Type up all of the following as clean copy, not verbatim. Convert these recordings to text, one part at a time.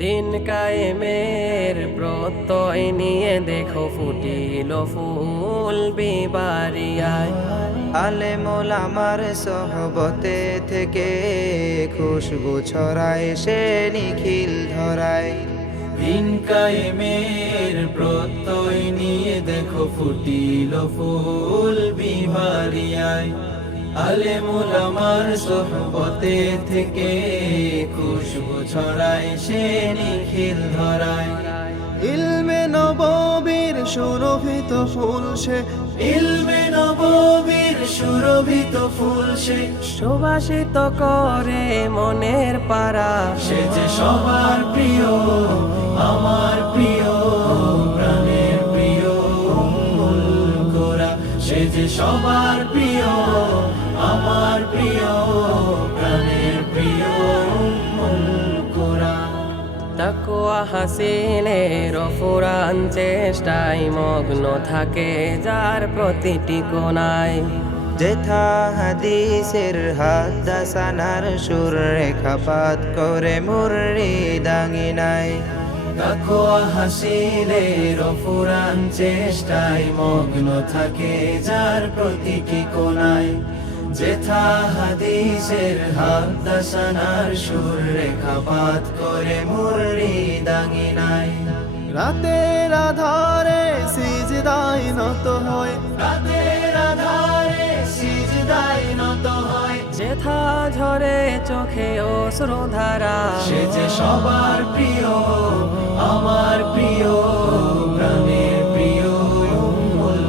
দিন কায়েমের প্রত্যয় নিয়ে দেখো ফুটিল ফুল বিবারিয়ায়। আলেম ওলামার সহবতে থেকে খুশবু ছড়ায়, সে নিখিল ধরায়। দিন কায়েমের প্রত্যয় নিয়ে দেখো ফুটিল ফুল বিবারিয়ায়। আলেম ওলামার সোহবতে থেকে খুশবু ছড়ায়, সে নিখিল ধরায়। ইলমে নববীর সুরভিত ফুল সে, ইলমে নববীর সুরভিত ফুল সে, সুবাসিত করে মনের পারা। সে যে সবার প্রিয়, আমার প্রিয়, প্রাণের প্রিয় উম্মুল কোরা। সে যে সবার প্রিয়, আমার প্রিয়, প্রাণের প্রিয় উম্মুল কোরা। তাকওয়া হাসিলের ফুরান চেষ্টায় মগ্ন থাকে যার প্রতিটি কোণায়। যেথা হাদিসের হাদাসানার সুর রেখাপাত করে মুরিদাঙ্গিনায়। তাকওয়া হাসিলের ফুরান চেষ্টায় মগ্ন থাকে যার প্রতিটি কোণায়। যেথা হাদিসের হাদাসানার সুর রেখাপাত করে মুরিদাঙ্গিনায়। রাতের আধারে সিজদায় নত হয়, রাতের আধারে সিজদায় নত হয়। যেথা ঝরে চোখে অশ্রুধারা। সে যে সবার প্রিয়, আমার প্রিয়, প্রাণের প্রিয় উম্মুল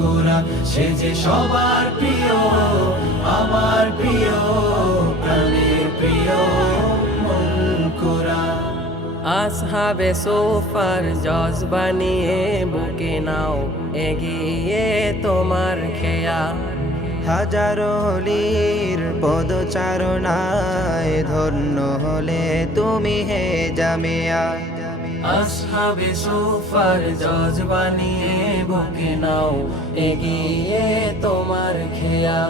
কোরা। সে যে সবার প্রিয়, আমার প্রিয়, প্রাণের প্রিয় উম্মুল কোরা। আসহাবে সোফার জজবা নিয়ে বুকে নাও এগিয়ে তোমার খেয়া। হাজারো হলির পদচারণায় ধন্য হলে তুমি হে জামিয়া। আসহাবে সোফার জজবা নিয়ে বুকে নাও এগিয়ে তোমার খেয়া।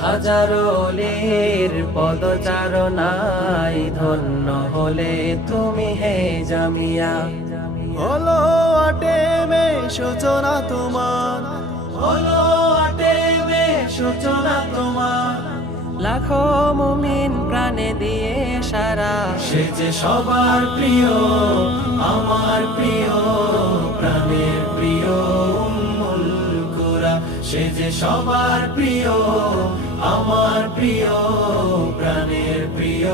হাজারো অলির পদচারণায় ধন্য হলে তুমি হে জামিয়া। হলো আটেমে সূচনা তোমার, হলো আটেমে সূচনা তোমার। লাখো মুমিন প্রাণে দিয়ে সারা। সে যে সবার প্রিয়, আমার প্রিয়, প্রাণের প্রিয় উম্মুল কোরা। সে যে সবার প্রিয়, আমার প্রিয়, প্রাণের প্রিয়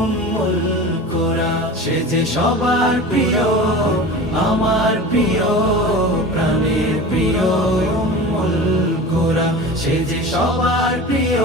উম্মুল কোরা। সে যে সবার প্রিয়, আমার প্রিয়, প্রাণের প্রিয় উম্মুল কোরা। সে যে সবার প্রিয়,